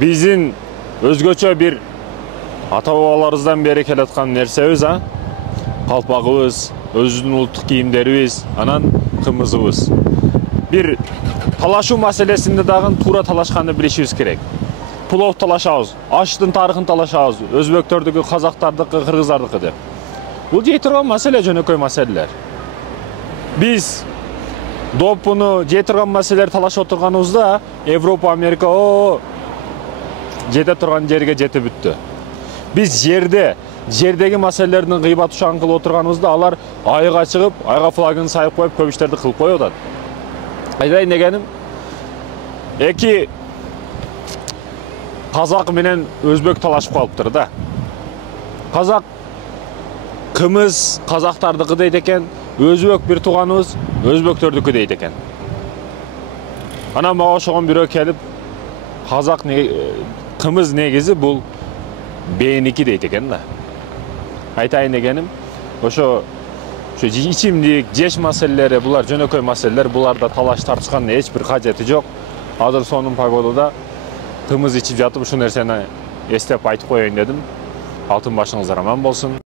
Bizim özgöçө bir ата-бабаларыбыздан бери келаткан нерсебиз, калпагыбыз, өзүбүздүн улуттук кийимдерибиз, анан кымызыбыз. Bir талашуу маселесинде дагы туура талашканды билишибиз керек. Пулов талашабыз, аштын тарыхын талашабыз, өзбектөрдүкү, казактардыкы, кыргыздардыкы деп. Бул жей турган маселе жөнөкөй маселелер. Биз допуну жей турган маселелер талашып отурганыбызда Европа, Америка жете турган жерге жетип бүттү. Biz жердеги маселелердин кыйбат ушан кылып отурганыбызда алар айга чыгып, айга флагын сайып коюп, көп иштерди кылып коюп атат. Айтайын дегеним, эки казак менен өзбек талашып калыптыр да. Казак кымыз казактардыкы дейт экен, өзбек бир тууганыбыз өзбектөрдүкү дейт экен. Анан мага ошогон бирөө келип, казак кымыз негизи бул беники дейт экен да. Айтайын дегеним, ошо ичимдик, жеш маселелери, булар жөнөкөй маселелер, буларда талаш тартышкандын эч бир кажети жок. Азыр сонун погодада кымыз ичип жатып ушу нерсени эстеп айтып коеюн дедим. Алтын башыңыздар аман болсун.